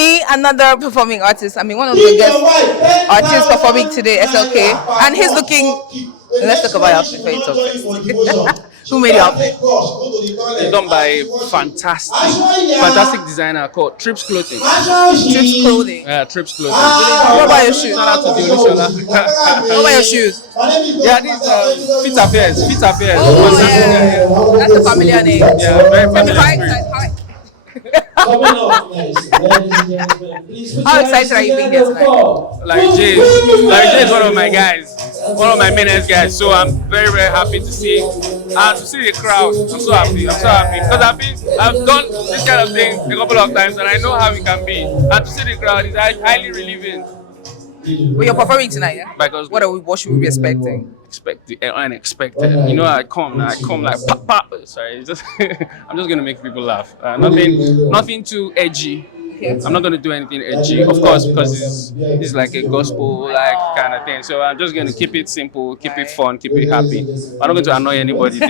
me, another performing artist. I mean, one of the guest artists performing today, SLK, and he's looking. Let's talk about your outfit before you talk first. Who made your outfit? It's done by a fantastic designer called Trips Clothing. Trips Clothing. Yeah, Trips Clothing. What about your shoes? Shout out to Dionishola. What about your shoes? Yeah, this Fit Affairs. Fit Affairs. Oh, yeah. That's a familiar name. Yeah, very How familiar. excited? How excited are you being here tonight? Larry J is one of my guys, one of my mainest guys. So I'm very happy to see and to see the crowd. I'm so happy because I've done this kind of thing a couple of times and I know how it can be. And to see the crowd is highly relieving. Well, you're performing tonight, yeah? Because what should we be expecting? Expect the unexpected. You know, I come like pop pop. Sorry, I'm just gonna make people laugh. Nothing too edgy. Okay. I'm not gonna do anything edgy, of course, because it's like a gospel like kind of thing. So I'm just gonna keep it simple, keep it fun, keep it happy. I'm not going to annoy anybody.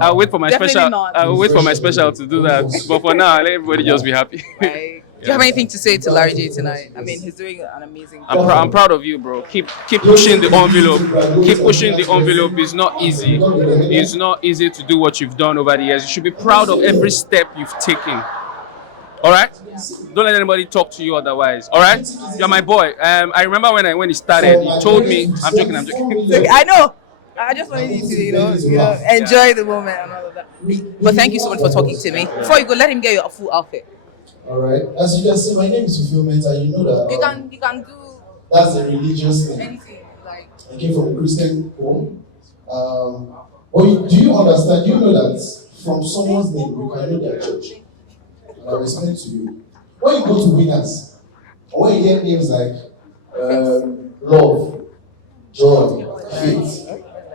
I'll wait for my special. I'll wait for my special to do that. But for now, let everybody just be happy. Right. Do you have anything to say to Larry J tonight? I mean, he's doing an amazing job. I'm proud of you, bro. Keep pushing the envelope. Keep pushing the envelope. It's not easy. It's not easy to do what you've done over the years. You should be proud of every step you've taken. All right? Don't let anybody talk to you otherwise. All right? You're my boy. I remember when he started, he told me, I'm joking. I know. I just wanted you to, enjoy the moment and all of that. But thank you so much for talking to me. Before you go, let him get your full outfit. All right. As you can see, my name is Fulfillment, and you know that You can do that's a religious thing. anything like. I came from a Christian home. Do you understand? You know that from someone's name you can know their church. And I'll explain to you. When you go to Winners, or when you hear names like love, joy, faith,